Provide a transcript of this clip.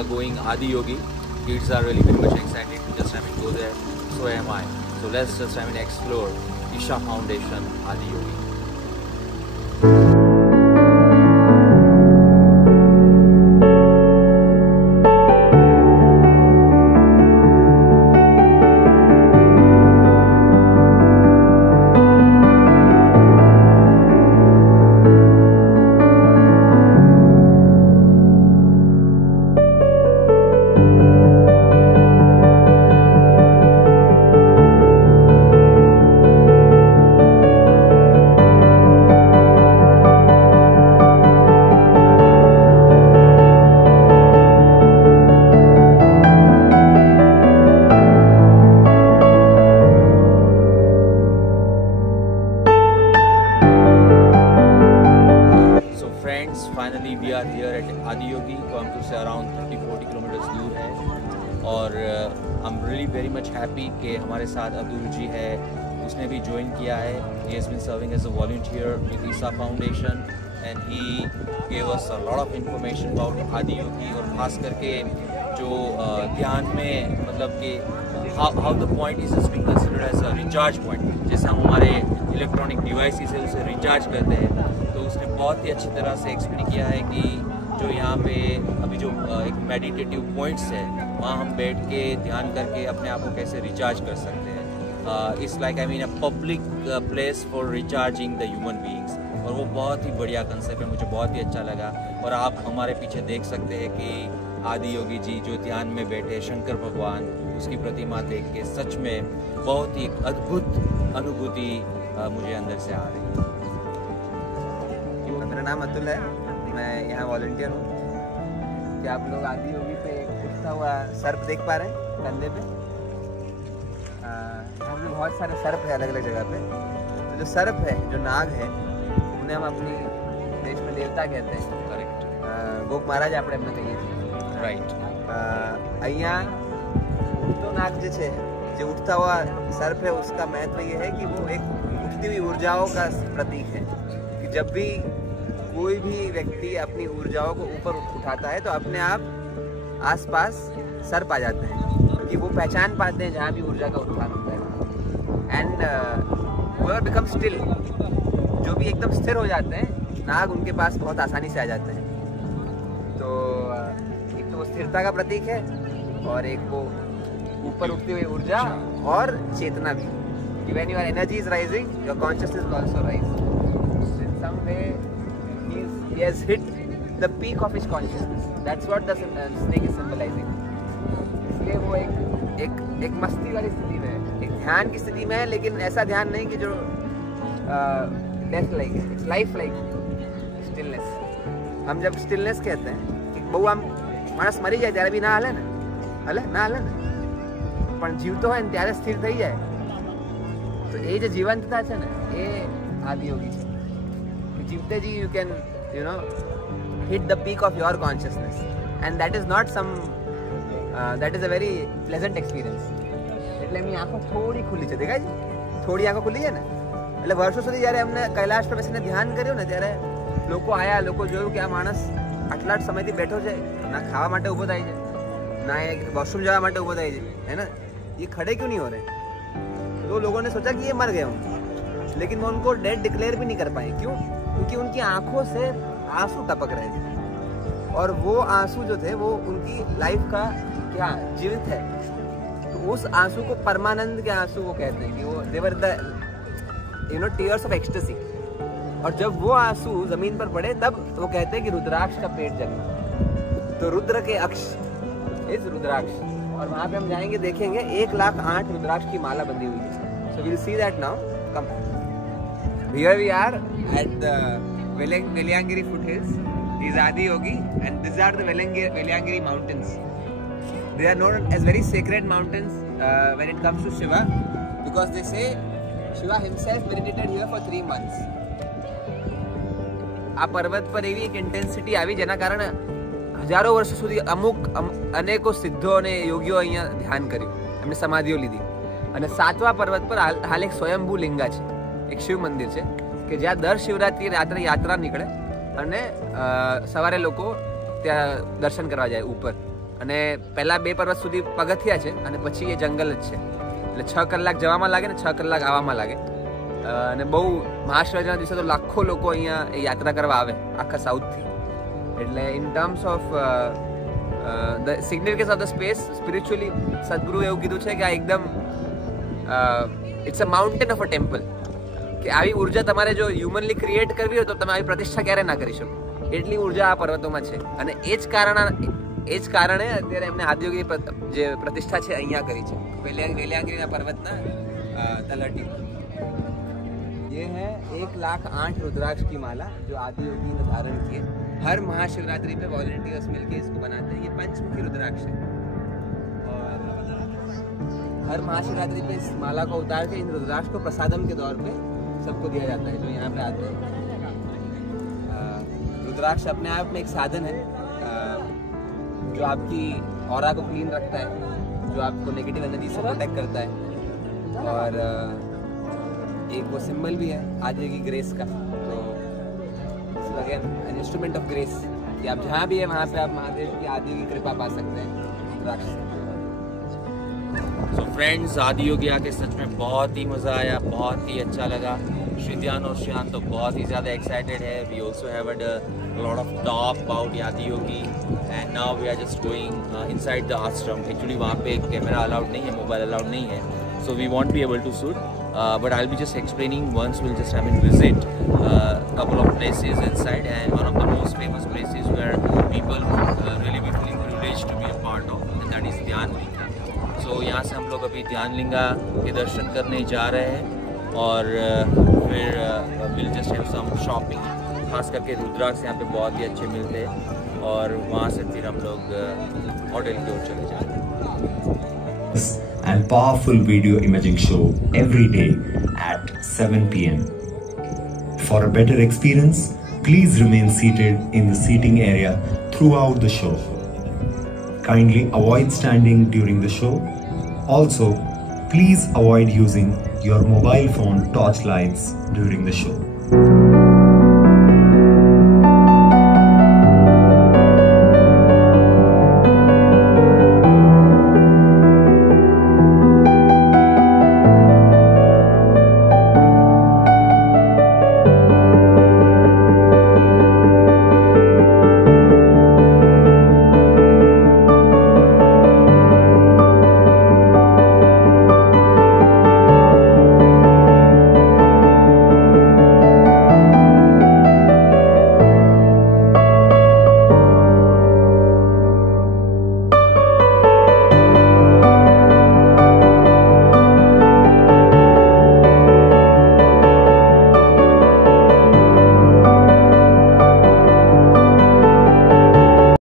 are going Adiyogi. Kids are really very much excited to just go there. So am I. So let's just explore Isha Foundation Adiyogi. Finally we are here at Adiyogi. Coimbatore से around 30-40 kilometres दूर है और I'm really very much happy कि हमारे साथ अब्दुल जी है, उसने भी ज्वाइन किया है. He has been serving as a volunteer with Isha Foundation and he gave us a lot of information about Adiyogi और खास करके जो ध्यान में मतलब कि how the point is being considered as a recharge point. जैसे हम हमारे इलेक्ट्रॉनिक डिवाइसेस से उसे रिचार्ज करते हैं, तो उसने बहुत ही अच्छी तरह से एक्सप्लेन किया है कि जो यहाँ पे अभी जो एक मेडिटेटिव पॉइंट्स है वहाँ हम बैठ के ध्यान करके अपने आप को कैसे रिचार्ज कर सकते हैं. It's like I mean a public place for recharging the human beings और वो बहुत ही बढ़िया कंसेप्ट है, मुझे बहुत ही अच्छा लगा. और आप हमारे पीछे देख सकते हैं कि आदियोगी जी जो ध्यान में बैठे शंकर भगवान, उसकी प्रतिमा देख के सच में बहुत ही अद्भुत अनुभूति मुझे अंदर से आ रही है. मेरा नाम अतुल है, मैं यहाँ वॉलंटियर हूँ. क्या आप लोग आदियोगी पे उठता हुआ सर्प देख पा रहे हैं कंधे पे? यहाँ पे बहुत सारे सर्प है अलग अलग जगह पे. तो जो सर्प है, जो नाग है, उन्हें हम अपनी देश में देवता कहते हैं. करेक्ट. गोप महाराज આપણે એમને કહીએ છીએ. રાઈટ. અહીંયા ઉઠતો નાગ જે છે, जो उठता हुआ सर्प है, उसका महत्व ये है कि वो एक उठती हुई ऊर्जाओं का प्रतीक है. कि जब भी कोई भी व्यक्ति अपनी ऊर्जाओं को ऊपर उठाता है तो अपने आप आसपास सर्प आ जाते हैं, क्योंकि वो पहचान पाते हैं जहाँ भी ऊर्जा का उत्थान होता है. एंड वो बिकम स्टिल, जो भी एकदम स्थिर हो जाते हैं नाग, उनके पास बहुत आसानी से आ जाते हैं. तो एक तो वो स्थिरता का प्रतीक है और एक वो ऊपर उठती हुई ऊर्जा और चेतना भी. When your energy is rising, your consciousness will also rise. So in some way, he has hit the peak of his consciousness. That's what the snake is symbolizing. इसलिए वो एक मस्ती वाली स्थिति में है, एक ध्यान की स्थिति में है, लेकिन ऐसा ध्यान नहीं कि जो death like है. It's life like stillness. हम जब stillness कहते हैं कि बहु हम मानस मरी जाए ત્યારે બી ના હાલે ને, પણ જીવતો હોય ને ત્યારે સ્થિર થઈ જાય. તો એ જે જીવંતતા છે ને, એ આદિયોગી છે. જીવતે જી you can hit the peak of your consciousness, and that is not that is a very pleasant experience. એટલે એમની આંખો થોડી ખુલ્લી છે, દેખાય છે? થોડી આંખો ખુલ્લી છે ને. એટલે વર્ષો સુધી જ્યારે અમને કૈલાશ પર બેસીને ધ્યાન કર્યું ને, ત્યારે લોકો આયા, લોકો જોયું કે આ માણસ આટલા જ સમયથી બેઠો છે, ના ખાવા માટે ઊભો થાય છે, ना वॉशरूम जाने માટે ઊભો થાય છે, है ना, ये खड़े क्यों नहीं हो रहे? तो लोगों ने सोचा कि ये मर गए होंगे, लेकिन वो उनको डेड डिक्लेयर भी नहीं कर पाए. क्यों? क्योंकि उनकी आंखों से आंसू टपक रहे थे और वो आंसू जो थे वो उनकी लाइफ का क्या जीवित है. तो उस आंसू को परमानंद के आंसू वो कहते हैं कि वो देवर द टीयर्स ऑफ एक्सटेसी. और जब वो आंसू जमीन पर पड़े तब वो कहते हैं कि रुद्राक्ष का पेट जला. तो रुद्र के अक्ष इज रुद्राक्ष, और वहाँ पे हम जाएंगे, देखेंगे 1,08,000 रुद्राक्ष की माला बंधी हुई है. So we will see that now. Come. Here we are at the Velliyangiri foothills. This is Adiyogi, and these are the Velliyangiri mountains. They are known as very sacred mountains when it comes to Shiva, because they say Shiva himself meditated here for 3 months. આ પર્વત પર એવી એક intensity આવી જેના કારણે હજારો વર્ષો સુધી અનેકો સિદ્ધો અને યોગીઓ અહીંયા ધ્યાન કર્યું, એમને સમાધિઓ લીધી. અને 7મા પર્વત પર હાલ એક સ્વયંભૂ લિંગા છે, એક શિવ મંદિર છે કે જ્યાં દર શિવરાત્રિએ રાત્રે યાત્રા નીકળે અને સવારે લોકો ત્યાં દર્શન કરવા જાય ઉપર. અને પહેલા 2 પર્વત સુધી પગથિયા છે અને પછી એ જંગલ જ છે. એટલે 6 કલાક જવામાં લાગે ને 6 કલાક આવવામાં લાગે. અને બહુ મહાશિવરાત્રિના દિવસે તો લાખો લોકો અહીંયા યાત્રા કરવા આવે આખા સાઉથથી. એટલે in terms of the significance of the space spiritually સદગુરુએ એવું કીધું છે કે આ એકદમ it's a mountain of a temple. કે આવી ઉર્જા તમારે જો હ્યુમનલી ક્રિએટ કરવી હોય તો તમે આવી પ્રતિષ્ઠા ક્યારે ના કરી શકો. એટલી ઉર્જા આ પર્વતોમાં છે અને એ જ કારણે અત્યારે એમને આદિયોગી જે પ્રતિષ્ઠા છે અહીંયા કરી છે વેલિયાંગીરીના પર્વતના તલहटी. ये है 1,08,000 रुद्राक्ष की माला जो आदियोगी ने धारण की है. हर महाशिवरात्रि पे वॉलंटियर्स मिलके इसको बनाते हैं. ये पंचमुखी रुद्राक्ष है और हर महाशिवरात्रि पे इस माला को उतार के इन रुद्राक्ष को प्रसादम के तौर पे सबको दिया जाता है जो यहाँ पे आते हैं. रुद्राक्ष अपने आप में एक साधन है जो आपकी ऑरा को क्लीन रखता है, जो आपको नेगेटिव एनर्जी से प्रोटेक्ट करता है और एक वो सिंबल भी है आदियोगी ग्रेस का. तो again an instrument of grace कि आप जहाँ भी है वहाँ पे आप महादेव की आदियोगी कृपा पा सकते हैं रुद्राक्ष. सो फ्रेंड्स, आदियोगी आके सच में बहुत ही मज़ा आया, बहुत ही अच्छा लगा. श्रीध्यान और श्रियान तो बहुत ही ज़्यादा एक्साइटेड है. We also have a lot of talk about Adiyogi and now we are just going inside the ashram. Actually वहाँ पे कैमरा अलाउड नहीं है, मोबाइल अलाउड नहीं है, so we won't be able to shoot, but I'll be just explaining once we'll just visit couple of places inside, and one of the most famous places where people would really be feeling privileged to be a part of, and that is ध्यानलिंगा. So यहाँ से हम लोग अभी ध्यानलिंगा के दर्शन करने जा रहे हैं और फिर we'll just have some shopping. खास करके रुद्राक्ष यहाँ पे बहुत ही अच्छे मिलते हैं और वहाँ से फिर हम लोग होटल की ओर चले जाएंगे. And powerful video imaging show every day at 7 p.m. For a better experience, please remain seated in the seating area throughout the show. Kindly avoid standing during the show. Also, please avoid using your mobile phone torch lights during the show.